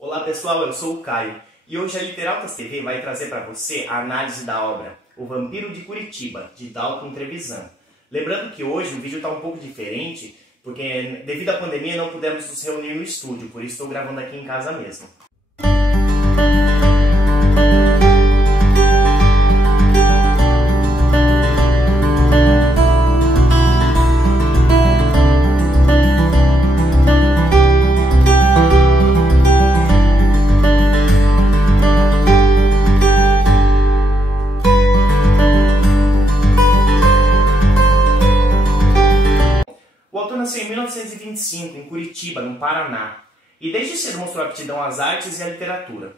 Olá pessoal, eu sou o Caio e hoje a Literautas TV vai trazer para você a análise da obra O Vampiro de Curitiba, de Dalton Trevisan. Lembrando que hoje o vídeo está um pouco diferente, porque devido à pandemia não pudemos nos reunir no estúdio, por isso estou gravando aqui em casa mesmo. O autor nasceu em 1925, em Curitiba, no Paraná, e desde cedo mostrou aptidão às artes e à literatura.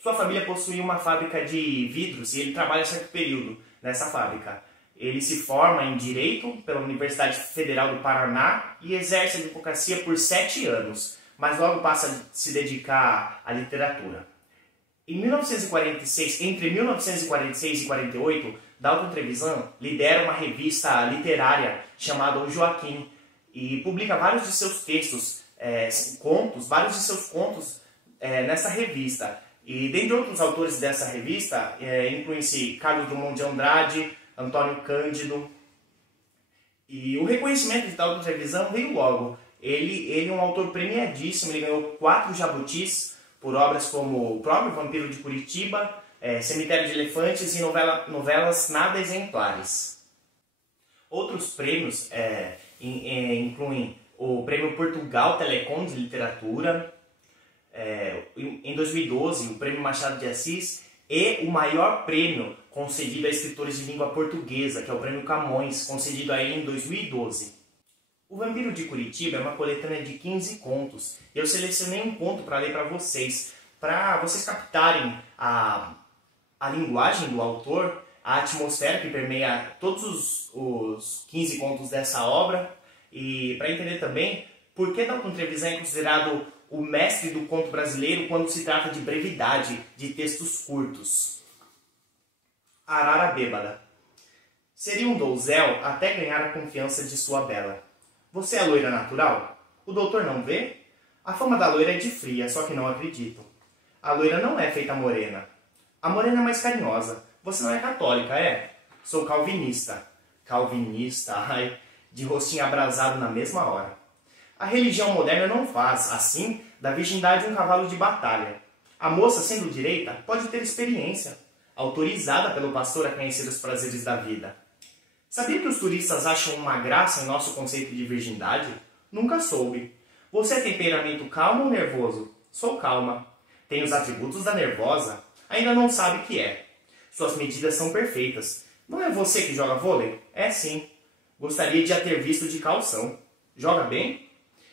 Sua família possuía uma fábrica de vidros e ele trabalha certo período nessa fábrica. Ele se forma em Direito pela Universidade Federal do Paraná e exerce a advocacia por 7 anos, mas logo passa a se dedicar à literatura. Entre 1946 e 1948, Dalton Trevisan lidera uma revista literária chamada O Joaquim e publica vários de seus textos, nessa revista. E dentre outros autores dessa revista, incluem-se Carlos Drummond de Andrade, Antônio Cândido. E o reconhecimento de Dalton Trevisan veio logo. Ele é um autor premiadíssimo, ele ganhou 4 jabutis por obras como o próprio Vampiro de Curitiba, Cemitério de Elefantes e novelas nada exemplares. Outros prêmios incluem o Prêmio Portugal Telecom de Literatura, em 2012 o Prêmio Machado de Assis e o maior prêmio concedido a escritores de língua portuguesa, que é o Prêmio Camões, concedido a ele em 2012. O Vampiro de Curitiba é uma coletânea de 15 contos. Eu selecionei um conto para ler para vocês captarem a linguagem do autor, a atmosfera que permeia todos os 15 contos dessa obra, e para entender também por que Dalton Trevisan é considerado o mestre do conto brasileiro quando se trata de brevidade, de textos curtos. Arara bêbada. Seria um dousel até ganhar a confiança de sua bela. Você é loira natural? O doutor não vê? A fama da loira é de fria, só que não acredito. A loira não é feita morena. A morena é mais carinhosa. Você não é católica, é? Sou calvinista. Calvinista, ai, de rostinho abrasado na mesma hora. A religião moderna não faz, assim, da virgindade um cavalo de batalha. A moça, sendo direita, pode ter experiência, autorizada pelo pastor a conhecer os prazeres da vida. Sabia que os turistas acham uma graça em nosso conceito de virgindade? Nunca soube. Você é temperamento calmo ou nervoso? Sou calma. Tem os atributos da nervosa? Ainda não sabe o que é. Suas medidas são perfeitas. Não é você que joga vôlei? É sim. Gostaria de a ter visto de calção. Joga bem?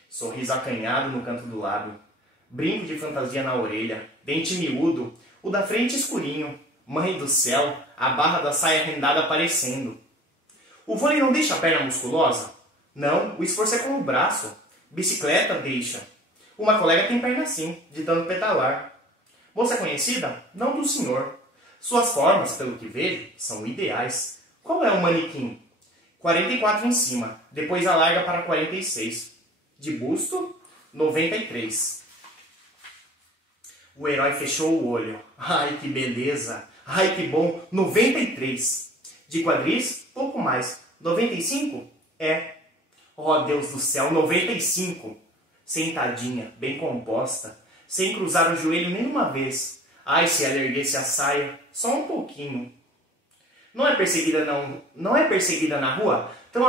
Sorriso acanhado no canto do lábio. Brinco de fantasia na orelha. Dente miúdo. O da frente escurinho. Mãe do céu, a barra da saia rendada aparecendo. O vôlei não deixa a perna musculosa? Não, o esforço é com o braço. Bicicleta deixa. Uma colega tem perna assim, de tanto pedalar. Moça é conhecida? Não do senhor. Suas formas, pelo que vejo, são ideais. Qual é o manequim? 44 em cima, depois alarga para 46. De busto, 93. O herói fechou o olho. Ai, que beleza! Ai, que bom! 93. De quadris, pouco mais. 95? É. Oh, Deus do céu, 95. Sentadinha, bem composta, sem cruzar o joelho nenhuma vez. Ai, se ela erguesse a saia, só um pouquinho. Não é perseguida na rua? Tão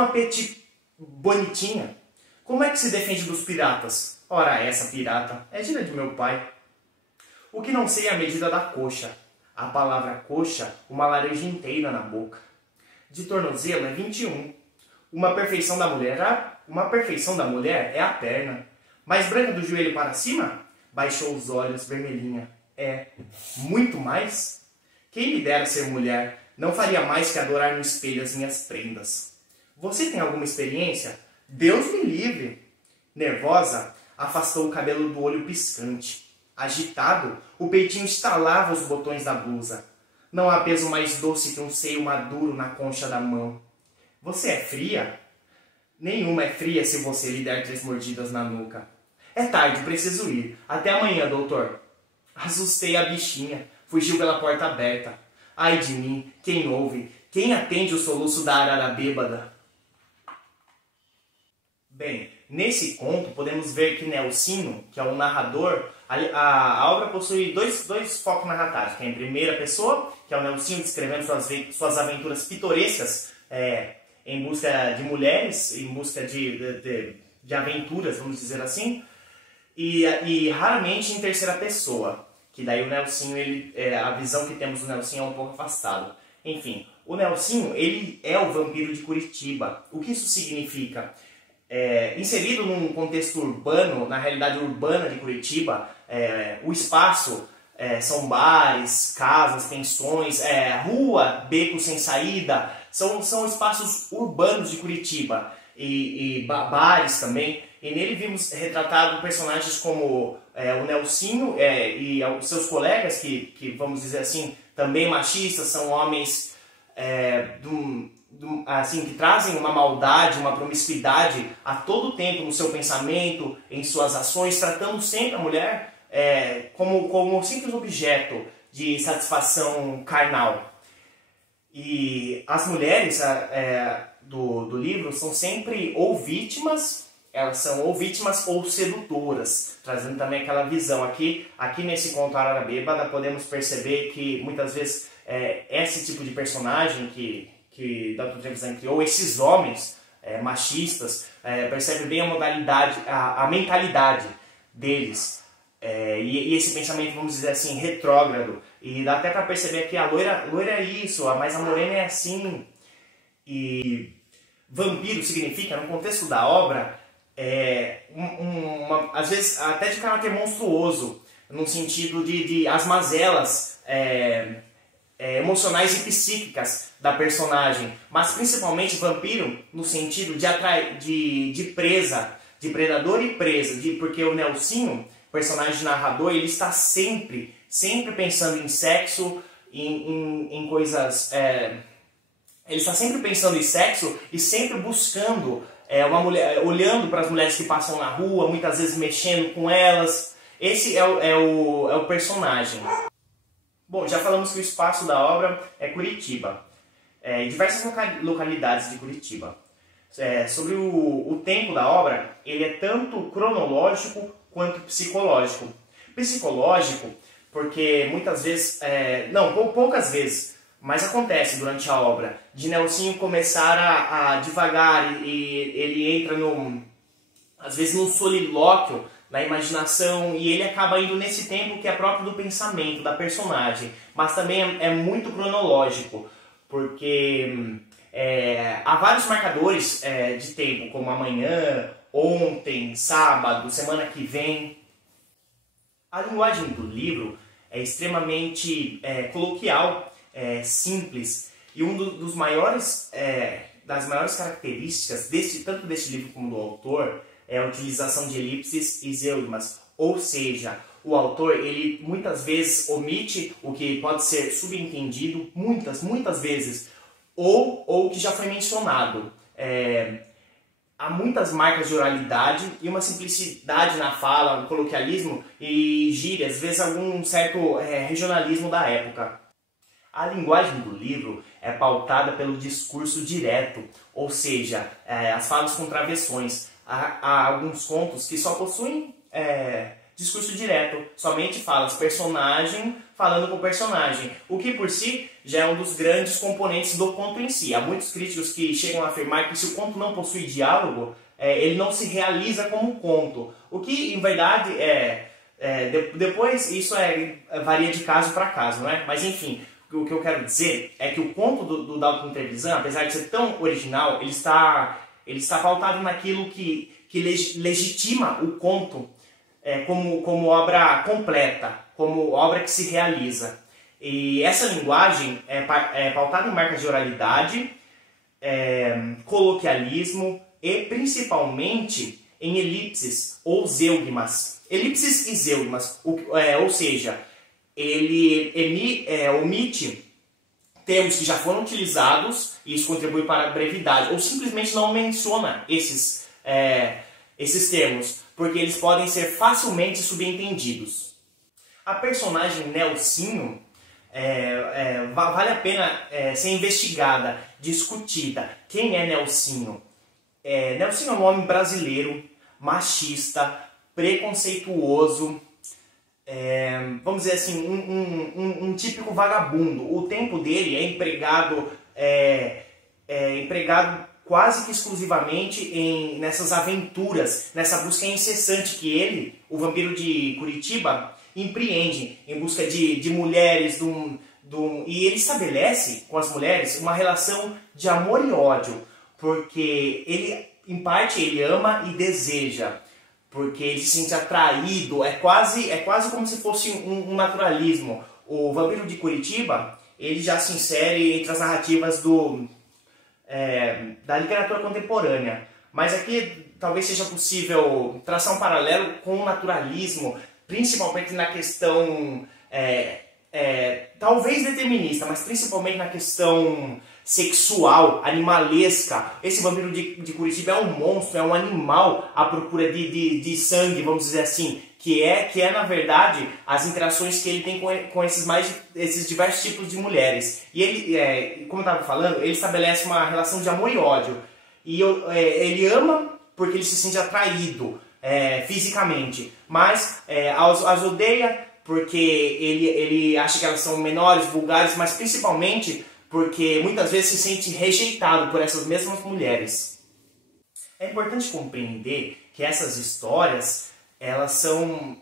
bonitinha. Como é que se defende dos piratas? Ora, essa pirata é filha de meu pai. O que não sei é a medida da coxa. A palavra coxa, uma laranja inteira na boca. De tornozelo é 21. Uma perfeição da mulher é a perna. Mais branca do joelho para cima? Baixou os olhos, vermelhinha. É. Muito mais? Quem me dera ser mulher, não faria mais que adorar no espelho as minhas prendas. Você tem alguma experiência? Deus me livre. Nervosa, afastou o cabelo do olho piscante. Agitado, o peitinho estalava os botões da blusa. Não há peso mais doce que um seio maduro na concha da mão. Você é fria? Nenhuma é fria se você lhe der 3 mordidas na nuca. É tarde, preciso ir. Até amanhã, doutor. Assustei a bichinha. Fugiu pela porta aberta. Ai de mim, quem ouve? Quem atende o soluço da arara bêbada? Bem, nesse conto podemos ver que Nelsinho, que é o narrador, a obra possui dois focos narrativos, que é em primeira pessoa, que é o Nelsinho descrevendo suas aventuras pitorescas em busca de mulheres, em busca de aventuras, vamos dizer assim, e raramente em terceira pessoa, que daí o Nelsinho, a visão que temos do Nelsinho é um pouco afastada. Enfim, o Nelsinho, ele é o vampiro de Curitiba. O que isso significa? Inserido num contexto urbano, na realidade urbana de Curitiba, o espaço são bares, casas, pensões, rua, beco sem saída, são espaços urbanos de Curitiba e bares também. E nele vimos retratado personagens como o Nelsinho e os seus colegas, que vamos dizer assim, também machistas, são homens assim, que trazem uma maldade, uma promiscuidade a todo tempo no seu pensamento, em suas ações, tratando sempre a mulher como um simples objeto de satisfação carnal. E as mulheres do livro são sempre ou vítimas, elas são ou vítimas ou sedutoras, trazendo também aquela visão. Aqui nesse conto Arara Bêbada podemos perceber que muitas vezes esse tipo de personagem que Dr. Trevisan criou, esses homens machistas, percebe bem a modalidade, a mentalidade deles, e esse pensamento, vamos dizer assim, retrógrado, e dá até para perceber que a loira é isso, mas a morena é assim. E vampiro significa, no contexto da obra, às vezes até de caráter monstruoso, no sentido de as mazelas emocionais e psíquicas da personagem, mas principalmente vampiro no sentido de presa, de predador e presa, porque o Nelsinho, personagem narrador, ele está sempre pensando em sexo, em coisas... ele está sempre pensando em sexo e sempre buscando uma mulher, olhando para as mulheres que passam na rua, muitas vezes mexendo com elas. Esse é o personagem. Bom, já falamos que o espaço da obra é Curitiba, diversas localidades de Curitiba. Sobre o tempo da obra, ele é tanto cronológico quanto psicológico. Psicológico, porque muitas vezes, poucas vezes, mas acontece durante a obra, de Nelsinho começar a divagar e ele entra às vezes num solilóquio, na imaginação, e ele acaba indo nesse tempo que é próprio do pensamento, da personagem, mas também é muito cronológico, porque há vários marcadores de tempo, como amanhã, ontem, sábado, semana que vem. A linguagem do livro é extremamente coloquial, simples, e das maiores características tanto deste livro como do autor é a utilização de elipses e zeugmas, ou seja, o autor ele muitas vezes omite o que pode ser subentendido, muitas vezes, ou que já foi mencionado. Há muitas marcas de oralidade e uma simplicidade na fala, um coloquialismo e gírias, às vezes algum certo regionalismo da época. A linguagem do livro é pautada pelo discurso direto, ou seja, as falas com travessões. Há alguns contos que só possuem discurso direto, somente falas, personagem falando com personagem, o que por si já é um dos grandes componentes do conto em si. Há muitos críticos que chegam a afirmar que se o conto não possui diálogo, ele não se realiza como conto, o que em verdade depois isso varia de caso para caso, não é? Mas enfim, o que eu quero dizer é que o conto do Dalton Trevisan, apesar de ser tão original, ele está pautado naquilo que legitima o conto como obra completa, como obra que se realiza. E essa linguagem é pautada em marcas de oralidade, coloquialismo e principalmente em elipses ou zeugmas. Elipses e zeugmas, ou seja, ele omite termos que já foram utilizados e isso contribui para a brevidade, ou simplesmente não menciona esses termos. porque eles podem ser facilmente subentendidos. A personagem Nelsinho vale a pena ser investigada, discutida. Quem é Nelsinho? Nelsinho é um homem brasileiro, machista, preconceituoso, vamos dizer assim, um típico vagabundo. O tempo dele é empregado quase que exclusivamente nessas aventuras, nessa busca incessante que ele, o vampiro de Curitiba, empreende em busca de mulheres, e ele estabelece com as mulheres uma relação de amor e ódio, porque ele, em parte, ele ama e deseja, porque ele se sente atraído, é quase como se fosse um naturalismo. O vampiro de Curitiba, ele já se insere entre as narrativas da literatura contemporânea, mas aqui talvez seja possível traçar um paralelo com o naturalismo, principalmente na questão, talvez determinista, mas principalmente na questão sexual, animalesca. Esse vampiro de Curitiba é um monstro, é um animal à procura de sangue, vamos dizer assim, que é na verdade as interações que ele tem com esses diversos tipos de mulheres. E ele, como eu estava falando, ele estabelece uma relação de amor e ódio. E ele ama porque ele se sente atraído fisicamente, mas as odeia porque ele acha que elas são menores, vulgares, mas principalmente porque muitas vezes se sente rejeitado por essas mesmas mulheres. É importante compreender que essas histórias elas são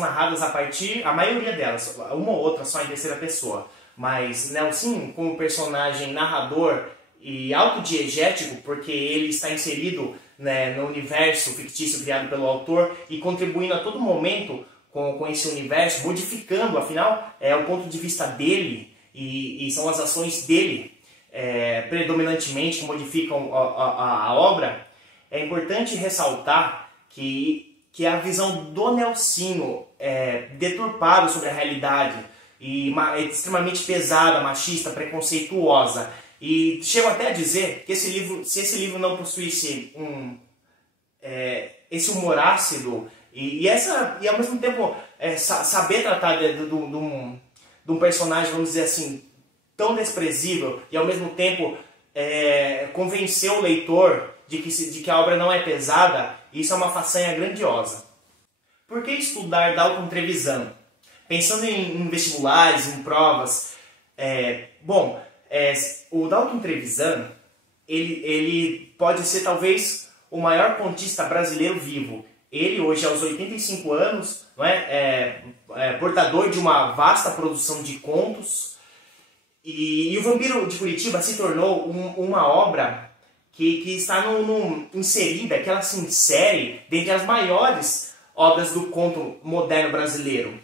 narradas a maioria delas, uma ou outra só em terceira pessoa, mas Nelsinho, como personagem narrador e autodiegético, porque ele está inserido, né, no universo fictício criado pelo autor e contribuindo a todo momento com esse universo, modificando, afinal, é o ponto de vista dele e são as ações dele predominantemente que modificam a obra. É importante ressaltar que a visão do Nelsinho deturpada sobre a realidade e extremamente pesada, machista, preconceituosa. E chego até a dizer que se esse livro não possuísse esse humor ácido e ao mesmo tempo saber tratar de um personagem, vamos dizer assim, tão desprezível e ao mesmo tempo convencer o leitor de que a obra não é pesada, isso é uma façanha grandiosa. Por que estudar Dalton Trevisan? Pensando em vestibulares, em provas, o Dalton Trevisan, ele pode ser talvez o maior contista brasileiro vivo. Ele hoje, aos 85 anos, não é portador de uma vasta produção de contos. E o Vampiro de Curitiba se tornou uma obra que está inserida, que ela se insere dentre as maiores obras do conto moderno brasileiro.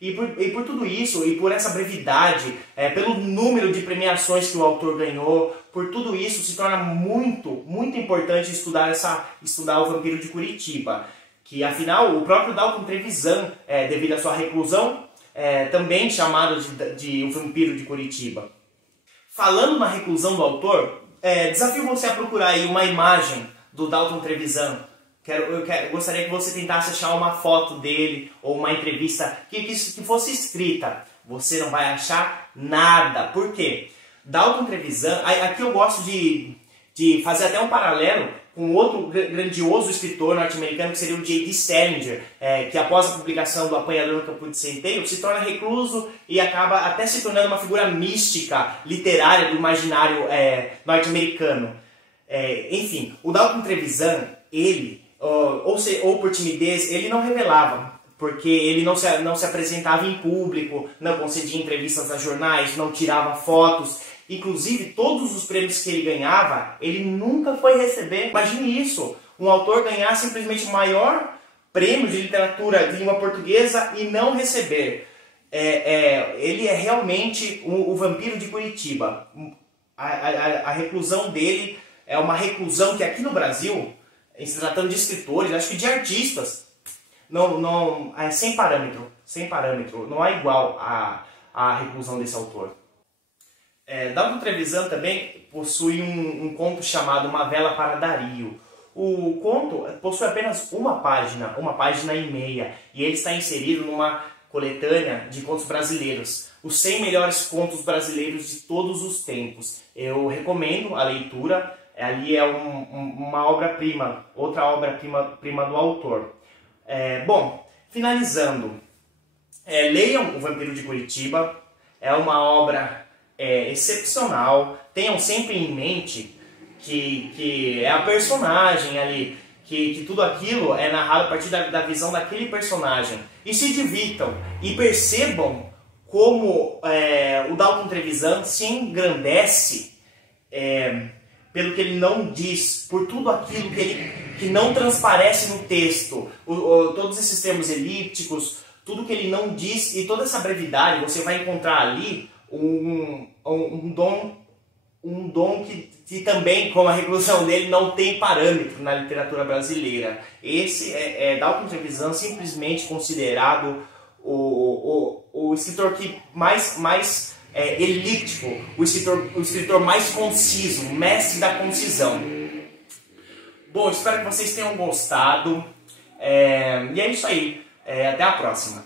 E por tudo isso, e por essa brevidade, pelo número de premiações que o autor ganhou, por tudo isso se torna muito, muito importante estudar o Vampiro de Curitiba. Que afinal, o próprio Dalton Trevisan, devido à sua reclusão, também chamado de O Vampiro de Curitiba. Falando na reclusão do autor, desafio você a procurar aí uma imagem do Dalton Trevisan. Eu gostaria que você tentasse achar uma foto dele ou uma entrevista que fosse escrita. Você não vai achar nada. Por quê? Dalton Trevisan, aqui eu gosto de fazer até um paralelo com outro grandioso escritor norte-americano, que seria o J.D. Salinger, que após a publicação do Apanhador no Campo de Centeio, se torna recluso e acaba até se tornando uma figura mística, literária do imaginário norte-americano. Enfim, o Dalton Trevisan, ele, ou por timidez, ele não revelava, porque ele não se apresentava em público, não concedia entrevistas a jornais, não tirava fotos. Inclusive, todos os prêmios que ele ganhava, ele nunca foi receber. Imagine isso, um autor ganhar simplesmente o maior prêmio de literatura de língua portuguesa e não receber. Ele é realmente o Vampiro de Curitiba. A reclusão dele é uma reclusão que aqui no Brasil, em se tratando de escritores, acho que de artistas, é sem parâmetro, não há igual à reclusão desse autor. Dalton Trevisan também possui um conto chamado Uma Vela para Dario. O conto possui apenas uma página e meia, e ele está inserido numa coletânea de contos brasileiros, os 100 melhores contos brasileiros de todos os tempos. Eu recomendo a leitura, ali é uma obra-prima, outra obra-prima do autor. Bom, finalizando, leiam O Vampiro de Curitiba, é uma obra excepcional, tenham sempre em mente que é a personagem ali, que tudo aquilo é narrado a partir da visão daquele personagem. E se divirtam e percebam como o Dalton Trevisan se engrandece pelo que ele não diz, por tudo aquilo que não transparece no texto, todos esses termos elípticos, tudo que ele não diz e toda essa brevidade, você vai encontrar ali um dom que também, como a reclusão dele, não tem parâmetro na literatura brasileira. Esse Dalton Trevisan simplesmente considerado o escritor que mais elíptico, o escritor mais conciso, o mestre da concisão. Bom, espero que vocês tenham gostado. E é isso aí. Até a próxima.